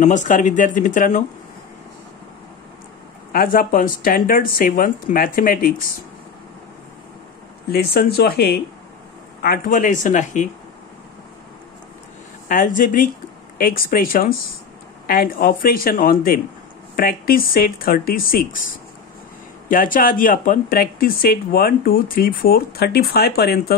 नमस्कार विद्यार्थी मित्रांनो, आज आपण स्टँडर्ड 7th मॅथमॅटिक्स लेसन जो आहे 8वं लेसन आहे algebraic expressions and operation on them practice set 36. याच्या आधी आपण प्रॅक्टिस सेट 1, 2, 3, 4, 35 पर्यंत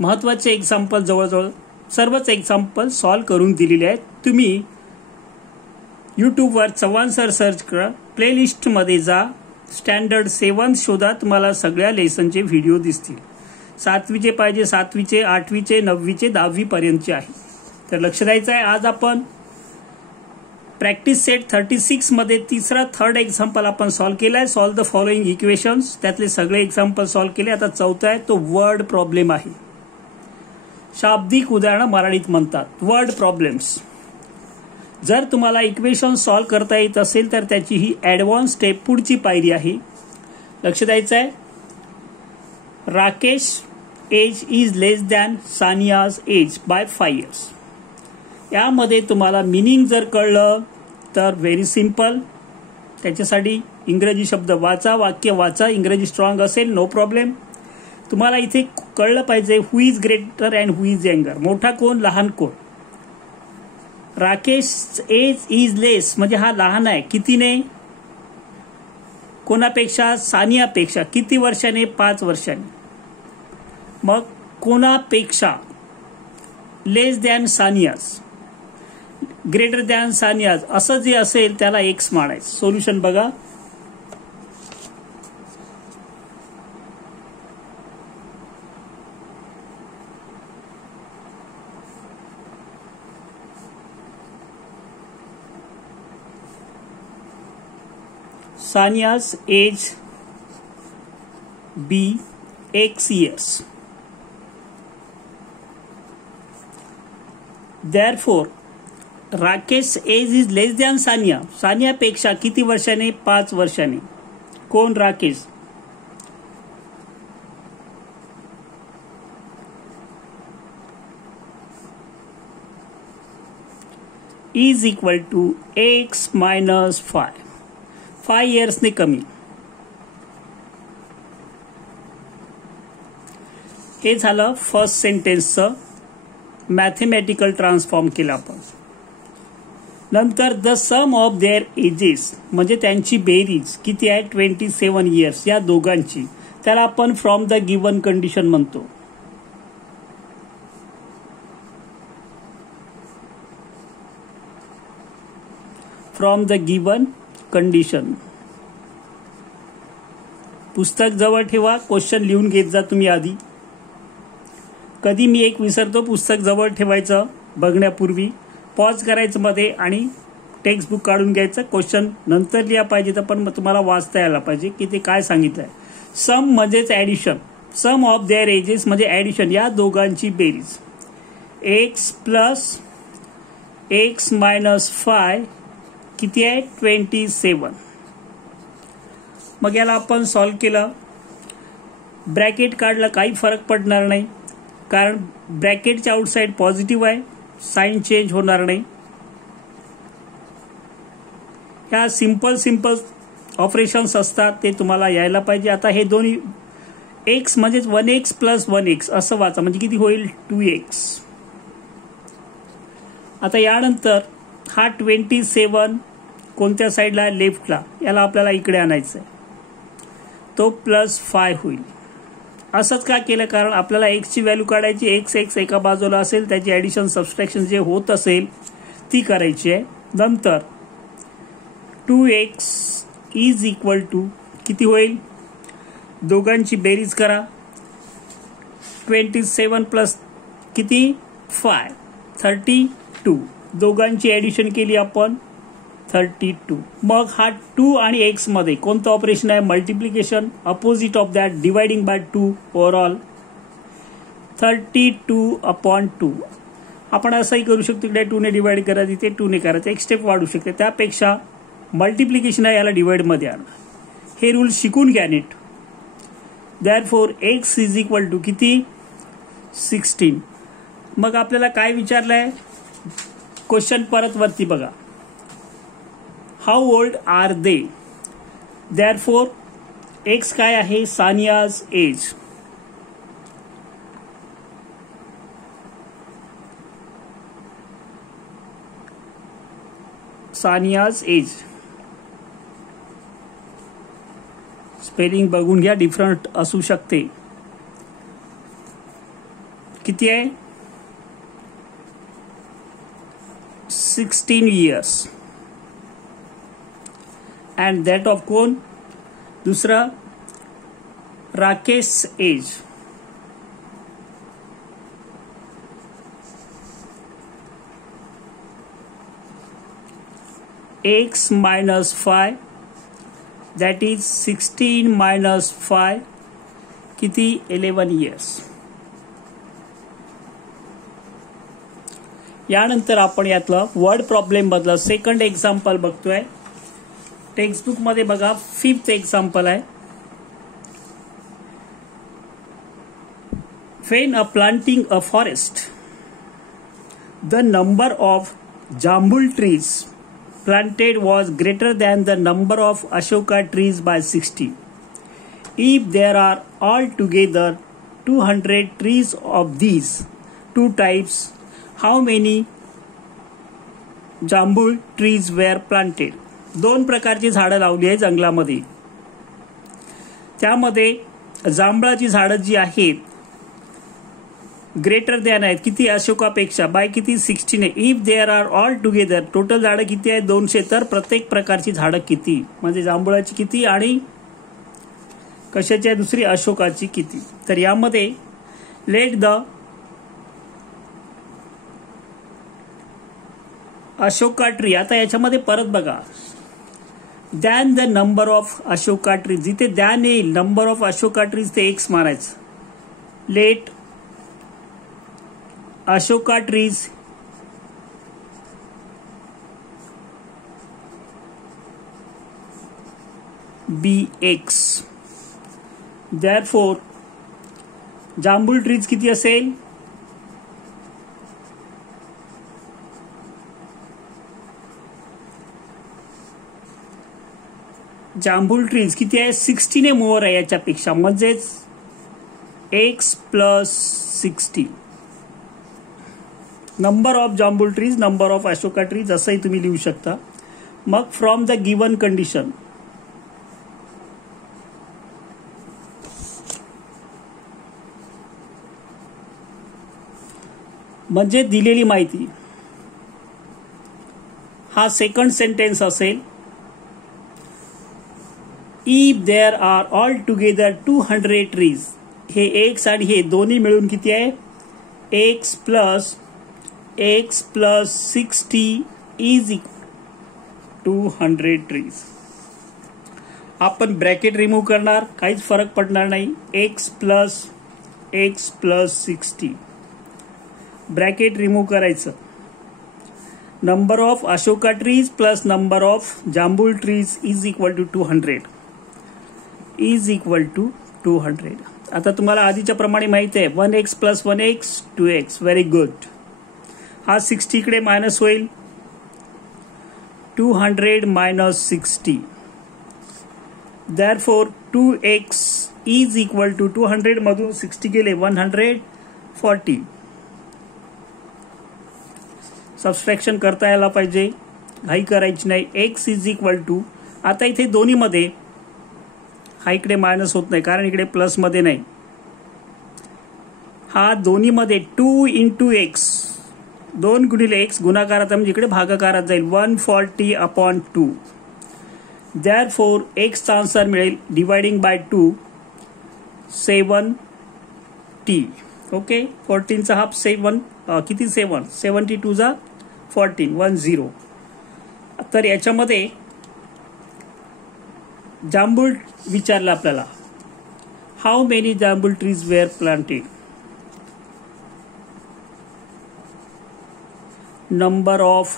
महत्त्वाचे एक्झाम्पल जवळजवळ सर्वच एक्झाम्पल सॉल्व करून दिलेले आहेत. तुम्ही यूट्यूबवर चव्हाण सर सर्च करा, प्लेलिस्टमध्ये जा, स्टँडर्ड 7 शोधा, तुम्हाला सगळ्या लेसनचे व्हिडिओ दिसतील. 7वीचे पाहिजे 7वीचे, 8वीचे, 9वीचे, 10वी पर्यंतचे आहे. तर लक्ष द्यायचं आहे. आज आपण प्रॅक्टिस सेट 36 मध्ये थर्ड एक्झाम्पल आपण सॉल्व केलाय. Solve the following equations. त्यातले सगळे एक्झाम्पल सॉल्व केले. आता चौथा आहे तो वर्ड प्रॉब्लेम आहे. शाब्दिक उदाहरण मराठीत म्हणतात वर्ड प्रॉब्लेम्स. जर तुम्हाला इक्वेशन सॉल्व करता येत असेल तर त्याची ही ॲडव्हान्स स्टेप पुढची पायरी आहे. लक्ष द्यायचं आहे. Rakesh age is less than Sania's age by 5 years. यामध्ये तुम्हाला मिनिंग जर कळलं तर व्हेरी सिम्पल. त्याच्यासाठी इंग्रजी शब्द वाचा, वाक्य वाचा. इंग्रजी स्ट्रॉंग असेल नो प्रॉब्लेम. तुम्हाला इथे कळलं पाहिजे who is greater and who is younger. मोठा कोण, लहान कोण. राकेश एज इज लेस म्हणजे हा लहान आहे. कितीने? कोणापेक्षा? सानियापेक्षा. किती वर्षाने? 5 वर्षाने. मग कोणापेक्षा? लेस than Sania's, greater than Sania's असं जे असेल त्याला एक्स मानायचं. सोल्युशन बघा. Sania's age be X years. Therefore, Rakesh age is less than Sania. Sania पेक्षा किती वर्षाने? 5 वर्षाने. कोण? Rakesh. is equal to X minus 5. 5 years ने कमी. हे झालं फर्स्ट सेंटेन्सचं मॅथमॅटिकल ट्रान्सफॉर्म केलं आपण. नंतर the sum of their ages म्हणजे त्यांची बेरीज किती आहे? 27 years या दोघांची. त्याला आपण फ्रॉम द गिवन कंडिशन म्हणतो. From the given condition. पुस्तक जवळ ठेवा, क्वेश्चन लिहून घेत जा तुम्ही आधी. कधी मी एक विसरतो, पुस्तक जवळ ठेवायचं बघण्यापूर्वी, पॉज करायचं मध्ये आणि टेक्स्टबुक काढून घ्यायचं. क्वेश्चन नंतर लिहा पाहिजे तर पण तुम्हाला वाचता यायला पाहिजे की ते काय सांगितलंय. सम म्हणजेच addition. Sum of their ages म्हणजे ऍडिशन, या दोघांची बेरीज. एक्स प्लस एक्स मायनस 5 किती आहे? 27. मग याला आपण सॉल्व केलं. ब्रॅकेट काढला, काही फरक पडणार नाही कारण ब्रॅकेटच्या आउटसाइड पॉझिटिव्ह आहे, साइन चेंज होणार नाही. ह्या सिंपल ऑपरेशन्स असतात, ते तुम्हाला यायला पाहिजे. आता हे दोन्ही एक्स म्हणजेच 1x प्लस 1x असं वाचा म्हणजे किती होईल? 2x. आता यानंतर हा 27 कोणत्या साईडला? लेफ्टला. याला आपल्याला इकडे आणायचं आहे. तो प्लस 5 होईल. असंच का केलं? कारण आपल्याला एक्सची व्हॅल्यू काढायची. एक्स एका बाजूला असेल, त्याची ऍडिशन सबस्ट्रॅक्शन जे होत असेल ती करायची आहे. नंतर 2x इज इक्वल टू किती होईल? दोघांची बेरीज करा. 27 प्लस किती? 5 32. दोघांची ऍडिशन केली आपण 32. मग हा 2 आणि एक्स मध्ये कोणतं ऑपरेशन आहे? Multiplication. Opposite of that dividing bye 2 overall 32/2. आपण असंही करू शकतो, इकडे 2 ने डिवाइड करायचं, इथे 2 ने करायचं. एक स्टेप वाढू शकते. त्यापेक्षा मल्टिप्लिकेशन आहे, याला डिवाइड मध्ये आणा. हे रूल शिकून घ्या नीट. Therefore x is equal to किती? 16. मग आपल्याला काय विचारलंय? क्वेश्चन परत वरती बघा. How old are they. Therefore x काय आहे, Sania's age. Sania's age spelling बघून घ्या, डिफरंट असू शकते. किती आहे, 16 years. अँड दॅट ऑफ कोण, दुसरा Rakesh age. x minus 5 that is 16 minus 5 किती, 11 years. यानंतर आपण यातलं वर्ड प्रॉब्लेम मधलं सेकंड एक्झाम्पल बघतोय. टेक्स्टबुक मध्ये बघा 5th एक्झाम्पल आहे. When a planting a forest, the number of jambul trees planted was greater than the number of Ashoka trees by 60. If there are altogether 200 trees of these two types, how many jambul trees were planted? दोन प्रकारची झाडं लावली आहे जंगलामध्ये. त्यामध्ये जांभळाची झाडं जी आहेत ग्रेटर दॅन आहेत किती, अशोकापेक्षा बाय किती, 16 आहे. If there are all together, total झाडं किती आहेत, 200. तर प्रत्येक प्रकारची झाडं किती, म्हणजे जांभळाची किती आणि कशाची आहे दुसरी, अशोकाची किती. तर यामध्ये लेट द अशोका ट्री. आता याच्यामध्ये परत बघा, than the number of Ashoka trees, जिथे दॅन येईल नंबर ऑफ अशोका ट्रीज ते एक्स मारायचं. लेट अशोका ट्रीज बी एक्स. देअरफॉर जांभूळ ट्रीज किती असेल, जांभूळ ट्रीज किती आहे, 60 ने मोर आहे याच्यापेक्षा, म्हणजेच एक्स प्लस 60. नंबर ऑफ जांभूळ trees, number of Ashoka trees असंही तुम्ही लिहू शकता. मग फ्रॉम द गिवन कंडिशन, म्हणजे दिलेली माहिती, हा सेकंड सेंटेन्स असेल. If there are all together 200 trees, हे एक्स आणि हे दोन्ही मिळून किती आहे, x plus 60 is equal 200 trees. आपण ब्रॅकेट रिमूव्ह करणार, काहीच फरक पडणार नाही. एक्स प्लस 60 ब्रॅकेट रिमूव्ह करायचं. Number of Ashoka trees plus number of जांभूळ ट्रीज इज इक्वल टू 200. आता तुम्हाला आधीच्या प्रमाणे माहिती आहे 1x plus 1x 2x. Very good. हा 60 इकडे मायनस होईल, 200 minus 60. Therefore 2x is equal to 200 मधून 60 गेले 140. सबस्ट्रॅक्शन करता यायला पाहिजे, घाई करायची नाही. एक्स इज इक्वल टू, आता इथे दोन्हीमध्ये हा इकडे मायनस होत नाही कारण इकडे प्लस मध्ये नाही. हा दोन्हीमध्ये 2 इंटू एक्स, 2 गुणिले एक्स गुणाकारात म्हणजे इकडे भागाकारात जाईल, 140/2. देअरफॉर एक्सचा आन्सर मिळेल डिवायडिंग बाय 2 70. ओके, 14चा हाफ 7 किती, 7 72 जा 14 10. तर याच्यामध्ये जांभूळ विचारलं आपल्याला, हाऊ मेनी जांभूळ trees were planted. Number of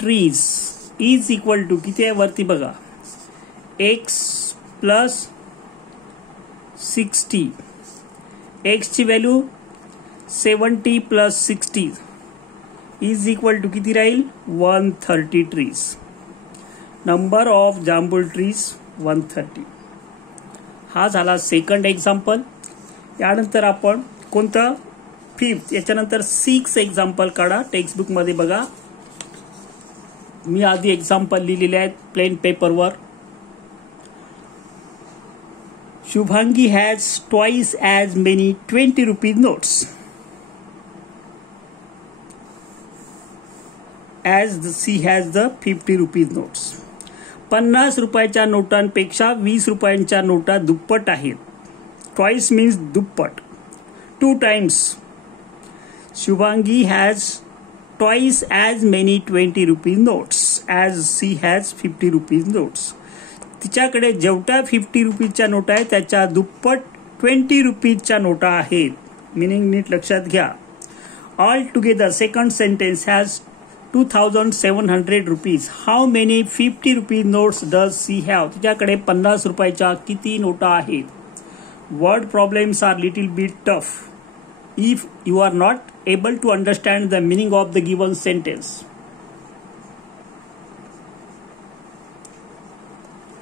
trees is equal to किती आहे वरती बघा, एक्स प्लस 60 एक्सची value 70 plus 60 is equal to किती राहील 130 ट्रीज. नंबर ऑफ जांभूळ ट्रीज 130. हा झाला सेकंड एक्झाम्पल. यानंतर आपण कोणतं फिफ्थ, याच्यानंतर 6 एक्झाम्पल काढा टेक्स्टबुकमध्ये बघा. मी आधी एक्झाम्पल लिहिलेले आहेत प्लेन पेपरवर. Shubhangi has twice as many 20 rupees notes as she has the 50 rupees notes. 50 रुपयाच्या नोटांपेक्षा 20 रुपयांच्या नोटा दुप्पट आहेत. ट्वाइस मीन्स दुप्पट. 2 times. Shubhangi has twice as many 20 rupees notes as she has 50 rupees notes. तिच्याकडे जेवढ्या 50 रुपीजच्या नोटा आहेत त्याच्या दुप्पट 20 रुपीजच्या नोटा आहेत. मिनिंग नीट लक्षात घ्या. All together second sentence has 2700 rupees. How many 50 rupees notes does she have. तिच्याकडे 50 रुपयाच्या किती नोटा आहेत. Word problems are little bit tough if you are not able to understand the meaning of the given sentence.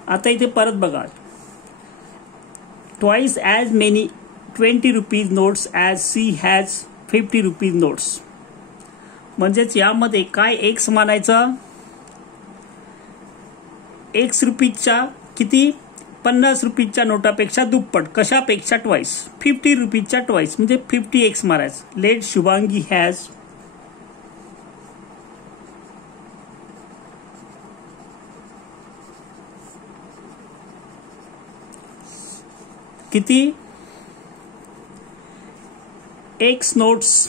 आता इथे परत बघा. Twice as many 20 rupees notes as she has 50 rupees notes. म्हणजेच यामध्ये काय एक्स मानायचं. एक्स रुपीजच्या किती 50 रुपीजच्या नोटापेक्षा दुप्पट. कशापेक्षा twice 50 रुपीजच्या twice म्हणजे 50 एक्स मारायचं. लेट शुभांगी हॅज किती x notes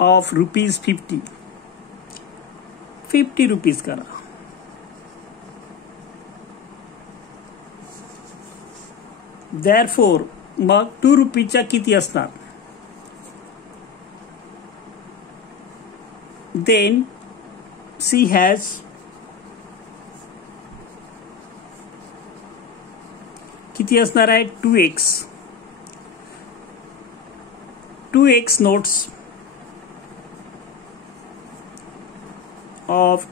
of rupees 50 rupees करा. देअरफॉर मग 2 रुपीजच्या किती असणार. देन सी हॅज किती असणार आहे 2x. 2x notes of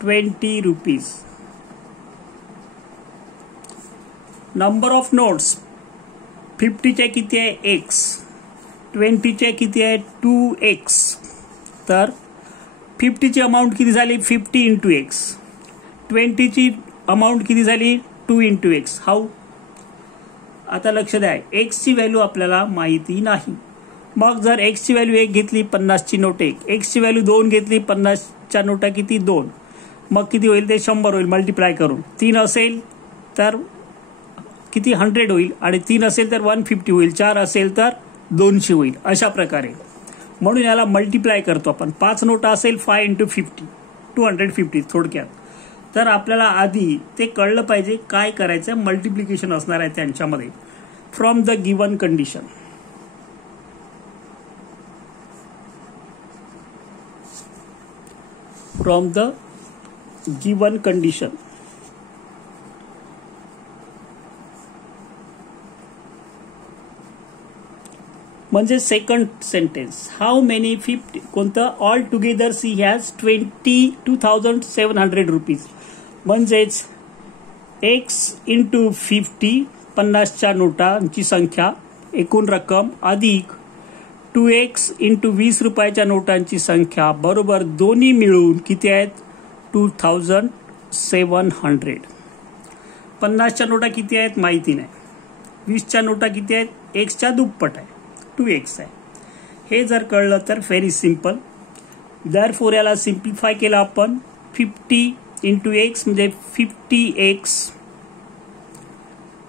20 rupees. Number of notes 50 चे किती आहे x, 20 चे किती आहे 2x. तर 50 ची अमाऊंट किती झाली 50 इंटू x. 20 ची अमाऊंट किती झाली 2 इंटू x. हाऊ. आता लक्ष द्या x ची व्हॅल्यू आपल्याला माहिती नाही. मग जर x ची व्हॅल्यू 1 घेतली 50 ची नोट 1, x ची व्हॅल्यू 2 घेतली 50 च्या नोटा किती 2, मग किती होईल ते 100 होईल मल्टिप्लाय करून. 3 असेल तर किती 100 होईल आणि 3 असेल तर 150 होईल. 4 असेल तर 200 होईल. अशा प्रकारे म्हणून याला मल्टिप्लाय करतो आपण. 5 नोटा असेल 5 इंटू 50 250 थोडक्यात. तर आपल्याला आधी ते कळलं पाहिजे काय करायचं. मल्टिप्लिकेशन असणार आहे त्यांच्यामध्ये. From the given condition. From the given condition म्हणजे सेकंड सेंटेन्स. हाऊ मेनी 50 कोणतं all together she has 2700 rupees. म्हणजेच एक्स इंटू 50 50च्या नोटांची संख्या एकूण रक्कम अधिक 2x इंटू 20 रुपयाच्या नोटांची संख्या बरोबर दोन्ही मिळून किती आहेत 2700. 50च्या नोटा किती आहेत माहिती नाही. 20च्या नोटा किती आहेत एक्सच्या दुप्पट आहे 2x आहे. हे जर कळलं तर व्हेरी सिम्पल. देअरफॉर याला सिम्प्लिफाय केलं आपण. 50 इंटू एक्स म्हणजे 50x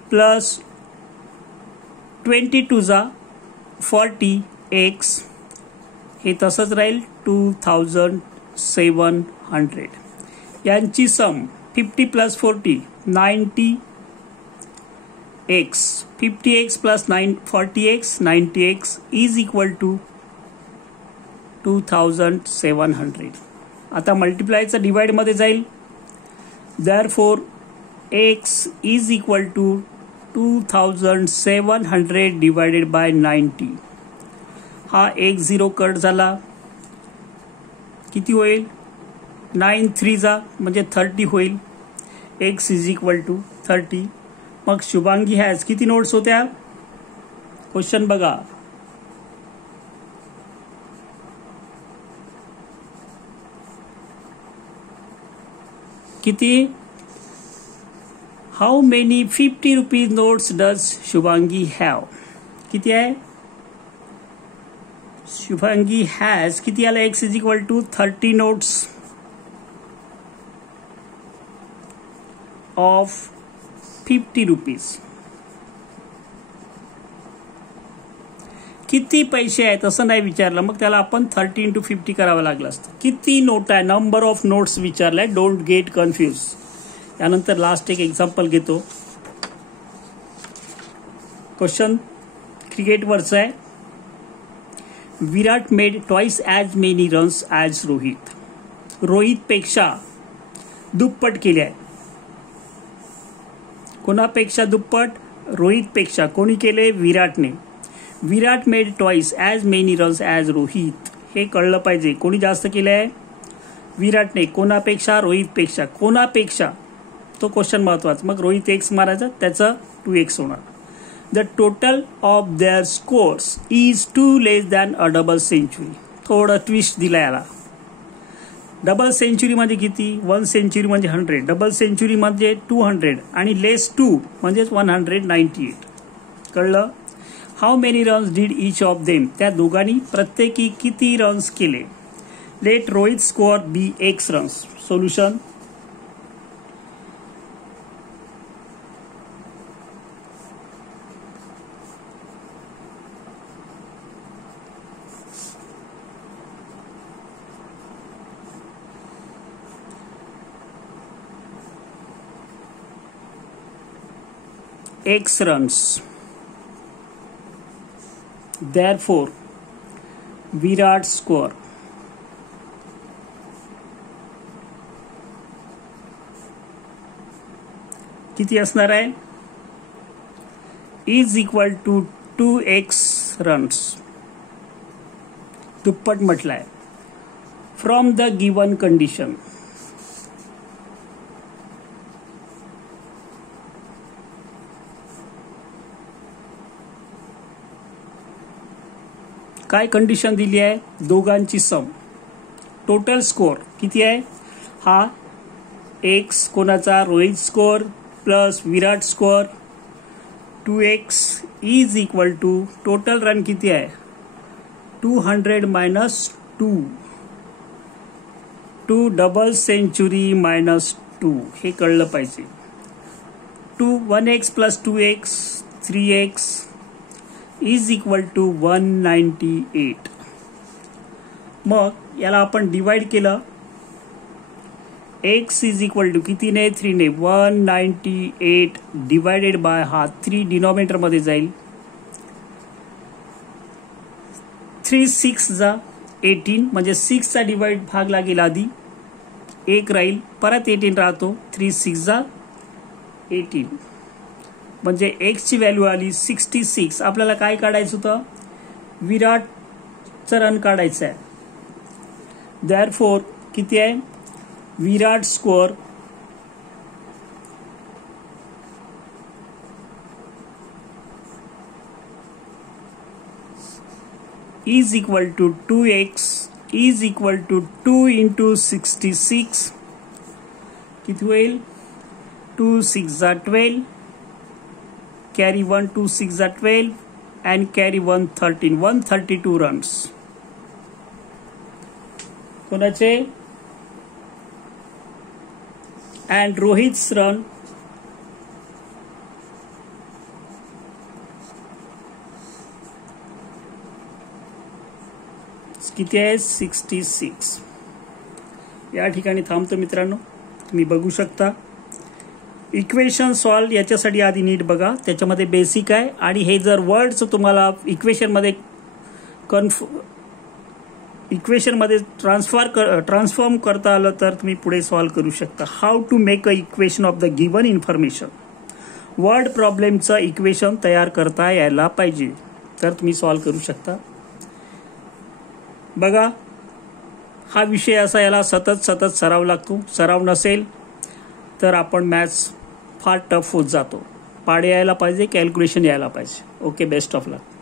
प्लस 22 जा 40x हे तसंच राहील 2700. यांची sum 50 plus 40 90x 50x plus 40x 90x is equal to 2700. आता मल्टिप्लायचं डिवाइडमध्ये जाईल. Therefore x is equal to 2700 divided by 90. हा एक 0 कट झाला, किती होईल? 9 3 म्हणजे 30 होईल. x is equal to 30. मग शुभांगी हॅज किती नोट्स होत्या? क्वेश्चन बघा. किती? How many 50 rupees notes does Shubhangi have? किती आहे? शुभांगी हॅज किती आला? x is equal to 30 notes of 50 rupees. किती पैसे आहेत असं नाही विचारलं, मग त्याला आपण 30 into 50 करावं लागलं असतं. किती नोट आहे? नंबर ऑफ नोट्स विचारलाय. Don't get confuse. त्यानंतर लास्ट एक एक्झाम्पल घेतो. क्वेश्चन क्रिकेटवरचं आहे. Virat made twice as many runs as Rohit. रोहितपेक्षा दुप्पट केले आहे. कोणापेक्षा दुप्पट? रोहितपेक्षा. कोणी केले? विराटने. Virat made twice as many runs as Rohit. हे कळलं पाहिजे. कोणी जास्त केलं आहे? विराटने. कोणापेक्षा? रोहितपेक्षा. कोणापेक्षा? तो क्वेश्चन महत्वाचा. मग रोहित एक्स मारायचा, त्याचं 2x होणार. The total of their scores is 2 less than a double century. थोडं ट्विस्ट दिला याला. डबल सेंचुरी म्हणजे किती? 1 सेंचुरी म्हणजे 100, डबल सेंचुरी म्हणजे 200 आणि लेस 2 म्हणजेच 198. कळलं? How many runs did each of them. त्या दोघांनी प्रत्येकी किती रन्स केले? Let Rohit score be x runs. Solution. x runs. Therefore, Virat score किती असणार आहे? Is equal to 2x runs. दुप्पट म्हटलाय. From the given condition. काय कंडिशन दिली आहे? दोघांची सम. टोटल स्कोअर किती आहे? हा x कोणाचा? Rohit score plus Virat score 2x is equal to total run किती आहे? 200 मायनस 2 डबल सेंचुरी मायनस 2. हे कळलं पाहिजे. 1x plus 2x 3x is equal to 198. मग याला आपण डिवाइड केलं. x इज इक्वल टू कितीने? 3 ने. 198 डिवायडेड बाय हा 3 डिनॉमिनेटर मध्ये जाईल. 3 6 जा 18 म्हणजे 6 चा डिवाइड भाग लागेल आधी. 1 राहील, परत 18 राहतो. 3 6 जा 18 म्हणजे x ची व्हॅल्यू आली 66. आपल्याला काय काढायचं होतं? विराटचं रन काढायचं आहे. देअरफॉर किती आहे? Virat score is equal to 2x is equal to 2 into 66. किती होईल? 2 6 जा 12. Carry 1 2 6 are 12 and carry 1 13. 132 runs. कोणाचे? and Rohit's run किती आहे? 66. या ठिकाणी थांबतो मित्रांनो. तुम्ही बघू शकता. इक्वेशन सॉल्व याच्यासाठी आधी नीट बघा. त्याच्यामध्ये बेसिक आहे आणि हे जर वर्ड्स तुम्हाला इक्वेशन मध्ये इक्वेशनमध्ये ट्रान्सफॉर्म करता आलं तर तुम्ही पुढे सॉल्व्ह करू शकता. How to make a equation of the given information. Word प्रॉब्लेमचं इक्वेशन तयार करता यायला पाहिजे तर तुम्ही सॉल्व्ह करू शकता. बघा, हा विषय असा, याला सतत सराव लागतो. सराव नसेल तर आपण मॅथ्स फार टफ होत जातो. पाडे यायला पाहिजे, कॅल्क्युलेशन यायला पाहिजे. Okay, best of luck.